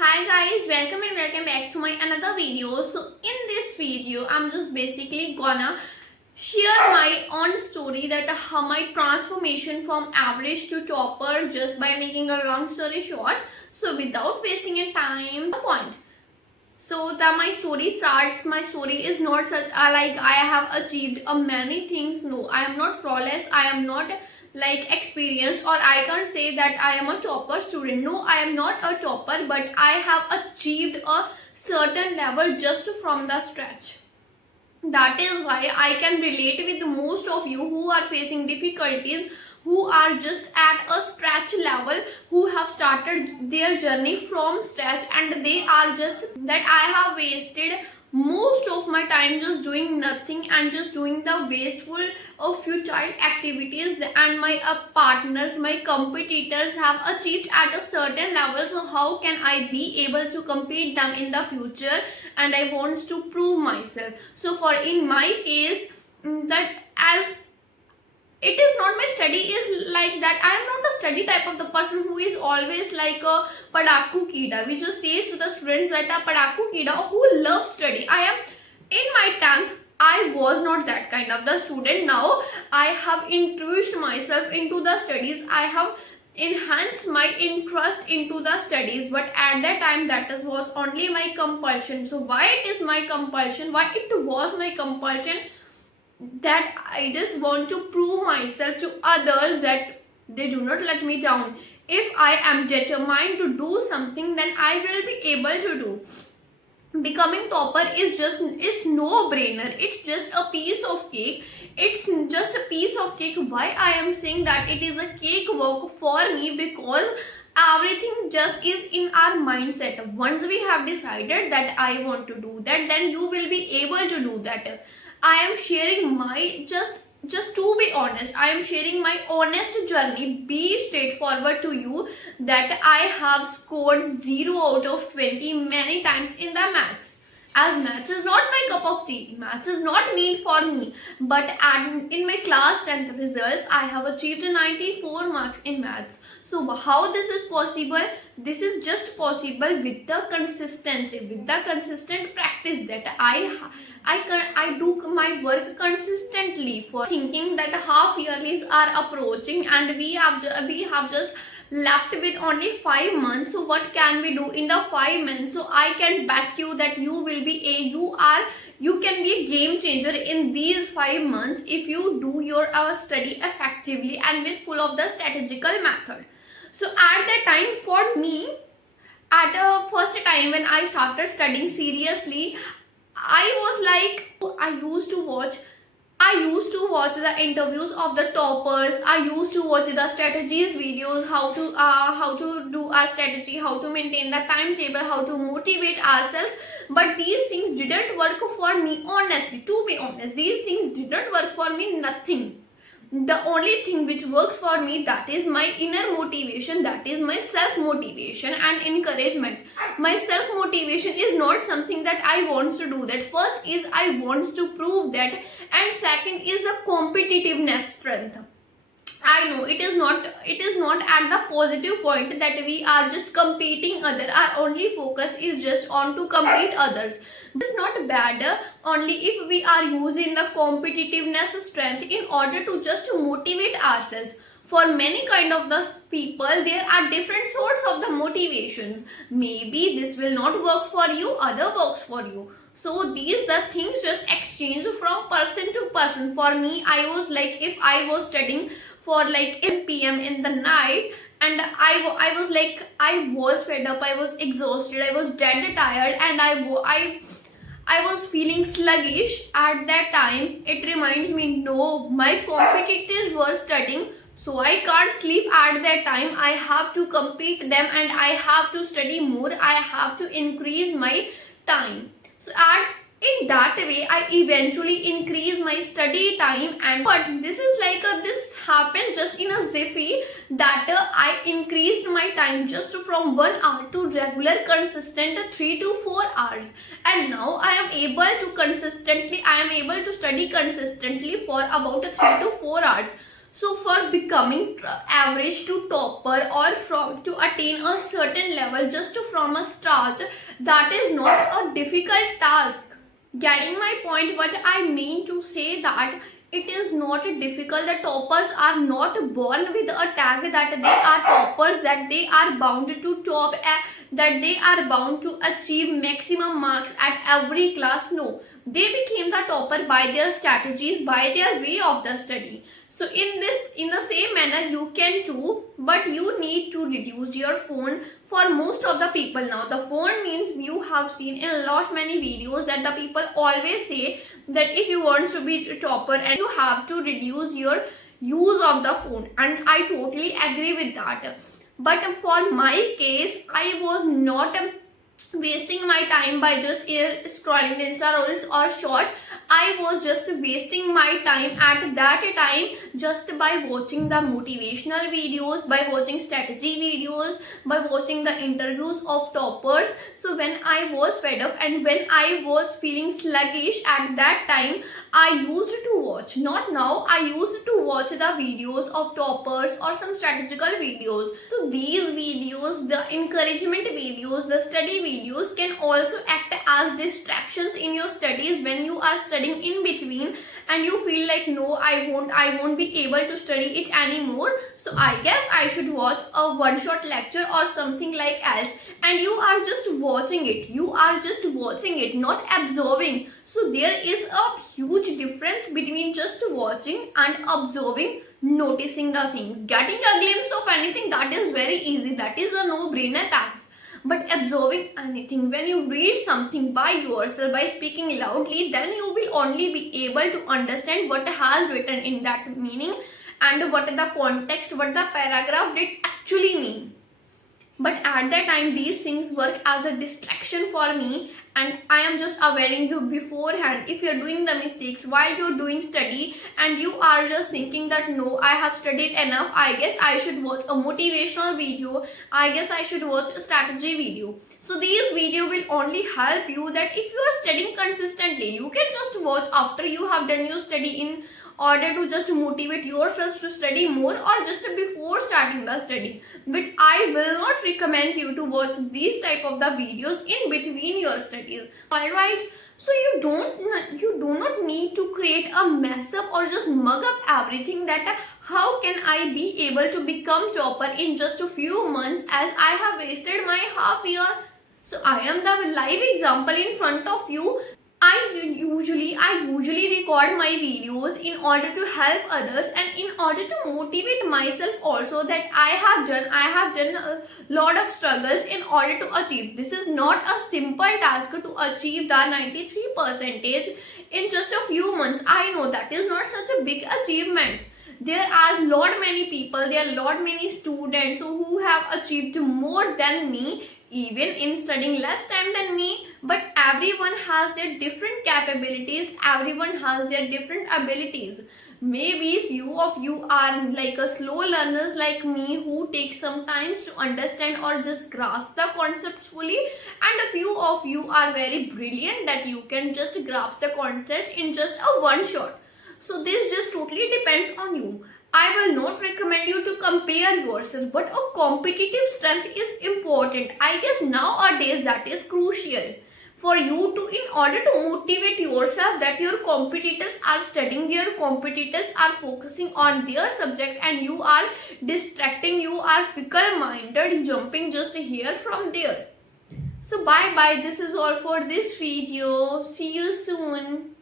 Hi guys, welcome back to my another video. So in this video I'm just basically gonna share my own story that how my transformation from average to topper, just by making a long story short. So without wasting any time, the point. So that my story starts. My story is not such a like I have achieved many things. No, I am not flawless. I am not like experienced, or I can't say that I am a topper student. No, I am not a topper, but I have achieved a certain level just from the scratch. That is why I can relate with most of you who are facing difficulties, who are just at a scratch level, who have started their journey from scratch, and they are just that I have wasted most of my time just doing nothing and just doing the wasteful of futile activities, and my partners, my competitors have achieved at a certain level. So how can I be able to compete them in the future? And I want to prove myself. So for in my case, that as it is not my study is like that, I am not a study type of the person who is always like a padaku kida. We just say to the students that a padaku kida who loves study. I am in my 10th, I was not that kind of the student. Now I have introduced myself into the studies. I have enhanced my interest into the studies, but at that time that was only my compulsion. So why it is my compulsion, why it was my compulsion, that I just want to prove myself to others that they do not let me down. If I am determined to do something, then I will be able to do. Becoming topper is no brainer. It's just a piece of cake. It's just a piece of cake. Why I am saying that it is a cakewalk for me? Because everything just is in our mindset. Once we have decided that I want to do that, then you will be able to do that. I am sharing my just to be honest, I am sharing my honest journey. Be straightforward to you that I have scored 0 out of 20 many times in the maths. As maths is not my cup of tea, maths is not mean for me. But in my class 10th results, I have achieved 94 marks in maths. So how this is possible? This is just possible with the consistency, with the consistent practice that I do my work consistently. For thinking that half yearlies are approaching and we have just left with only 5 months. So what can we do in the 5 months? So I can bet you that you can be a game changer in these 5 months if you do your study effectively and with full of the strategical method. So at that time, for me, at the first time when I started studying seriously, I was like, I used to watch the interviews of the toppers. I used to watch the strategies videos, how to do our strategy, how to maintain the timetable, how to motivate ourselves. But these things didn't work for me, honestly. To be honest, these things didn't work for me, nothing. The only thing which works for me, that is my inner motivation, that is my self motivation and encouragement. My self motivation is not something that I want to do that. First is I want to prove that, and second is a competitiveness strength. I know it is not at the positive point that we are just competing other. Our only focus is just on to compete others. This is not bad, only if we are using the competitiveness strength in order to just motivate ourselves. For many kind of the people, there are different sorts of the motivations. Maybe this will not work for you, other works for you. So these the things just exchange from person to person. For me, I was like, if I was studying for like 8 p.m. in the night, and I was like, I was fed up, I was exhausted, I was dead tired, and I was feeling sluggish at that time. It reminds me, no, my competitors were studying, so I can't sleep at that time. I have to compete them and I have to study more. I have to increase my time. So in that way, I eventually increase my study time. And but this is like this happened just in a jiffy, that I increased my time just from 1 hour to regular consistent 3 to 4 hours. And now I am able to study consistently for about 3 to 4 hours. So for becoming average to topper or from to attain a certain level just from a start, that is not a difficult task. Getting my point, what I mean to say that it is not difficult. The toppers are not born with a tag that they are toppers, that they are bound to top, that they are bound to achieve maximum marks at every class. No, they became the topper by their strategies, by their way of the study. So in the same manner you can too, but you need to reduce your phone. For most of the people now, the phone means, you have seen in lot many videos that the people always say that if you want to be a topper and you have to reduce your use of the phone, and I totally agree with that. But for my case, I was not wasting my time by just scrolling Insta reels or shorts. I was just wasting my time at that time just by watching the motivational videos, by watching strategy videos, by watching the interviews of toppers. So when I was fed up and when I was feeling sluggish at that time, I used to watch, not now, I used to watch the videos of toppers or some strategical videos. So these videos, the encouragement videos, the study videos can also act as distractions in your studies when you are studying in between and you feel like, no, I won't be able to study it anymore, so I guess I should watch a one shot lecture or something like else. And you are just watching it, not absorbing. So there is a huge difference between just watching and observing, noticing the things. Getting a glimpse of anything, that is very easy, that is a no-brainer task. But absorbing anything, when you read something by yourself, by speaking loudly, then you will only be able to understand what has written in that meaning and what the context, what the paragraph did actually mean. But at that time, these things work as a distraction for me, and I am just awareing you beforehand. If you're doing the mistakes while you're doing study and you are just thinking that, no, I have studied enough, I guess I should watch a motivational video, I guess I should watch a strategy video. So these video will only help you that if you are studying consistently, you can just watch after you have done your study in order to just motivate yourself to study more, or just before starting the study. But I will not recommend you to watch these type of the videos in between your studies. Alright, so you do not need to create a mess up or just mug up everything that how can I be able to become topper in just a few months as I have wasted my half year. So I am the live example in front of you. I usually record my videos in order to help others and in order to motivate myself also, that I have done a lot of struggles in order to achieve. This is not a simple task to achieve the 93% in just a few months. I know that is not such a big achievement. There are lot many people, there are lot many students who have achieved more than me, even in studying less time than me. But everyone has their different capabilities, everyone has their different abilities. Maybe few of you are like a slow learners like me who take some time to understand or just grasp the concepts fully, and a few of you are very brilliant that you can just grasp the concept in just a one shot. So this just totally depends on you. I will not recommend you to compare yourself, but a competitive strength is important. I guess nowadays that is crucial for you to, in order to motivate yourself, that your competitors are studying, their competitors are focusing on their subject and you are distracting, you are fickle minded, jumping just here from there. So bye bye, this is all for this video. See you soon.